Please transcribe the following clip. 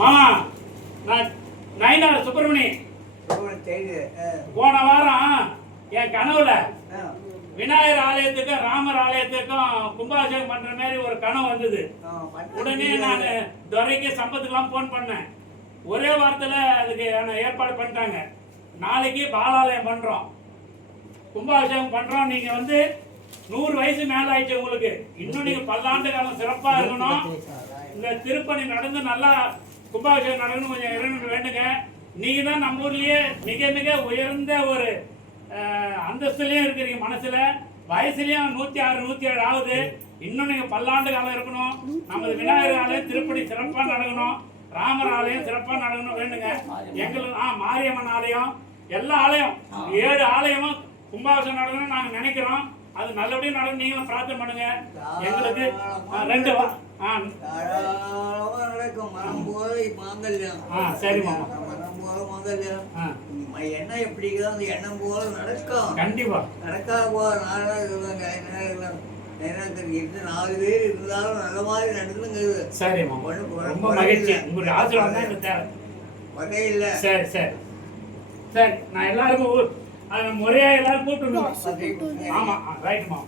மாமா நான் நயினார் சுப்பிரமணி போன வாரம் என் கனவுல விநாயகர் ஆலயத்துக்கும் ராமர் ஆலயத்துக்கும் கும்பாபிஷேகம் பண்ற மாதிரி ஒரு கனவு வந்தது. உடனே நான் துரைக்கு சம்பத்துக்கெல்லாம் போன் பண்ணேன். ஒரே வாரத்தில் அதுக்கு ஏற்பாடு பண்ணிட்டாங்க. நாளைக்கு பாலாலயம் பண்றோம், கும்பாபிஷேகம் பண்றோம். நீங்க வந்து 100 வயசு மேல ஆயிடுச்சு உங்களுக்கு. இன்னும் நீங்க பல்லாண்டு காலம் சிறப்பா இருக்கணும். இந்த திருப்பணி நடந்து நல்லா கும்பாபிஷேகம் நடக்கணும். கொஞ்சம் இறைவனுக்கு வேண்டுங்க. நீங்க தான் நம்ம ஊர்லயே மிக மிக உயர்ந்த ஒரு அந்தஸ்துலயும் இருக்கிறீங்க. மனசுல வயசுலயும் 106 107 ஆகுது. இன்னும் நீங்க பல்லாண்டு காலம் இருக்கணும். நமது விநாயகர் ஆலயம் திருப்பணி சிறப்பா நடக்கணும், ராமர் ஆலயம் சிறப்பா நடக்கணும் வேண்டுங்க. எங்களுக்கு மாரியம்மன் ஆலயம், எல்லா ஆலயம் 7 ஆலயமும் கும்பாபிஷேகம் நடக்கணும்னு நாங்க நினைக்கிறோம். அது நல்லபடியா நடக்கும். நீங்களும் பிரார்த்தனை பண்ணுங்க. எங்களுக்கு 2 சரிம்மா. எண்ணம் எப்படி அந்த எண்ணம் போல நடக்கும். கண்டிப்பா நடக்காத போல 4 பேர் இருந்தாலும் நல்ல மாதிரி நடந்துங்கிறது. சரிம்மா, ரொம்ப மகிழ்ச்சி. உங்களுடைய ஆசீர்வாதம் தான் எனக்கு தேவை. வகையில் சரி சரி சரி. நான் எல்லாருக்கும் முறையா எல்லாரும் கூப்பிட்டு. ஆமா ரைட்டுமா.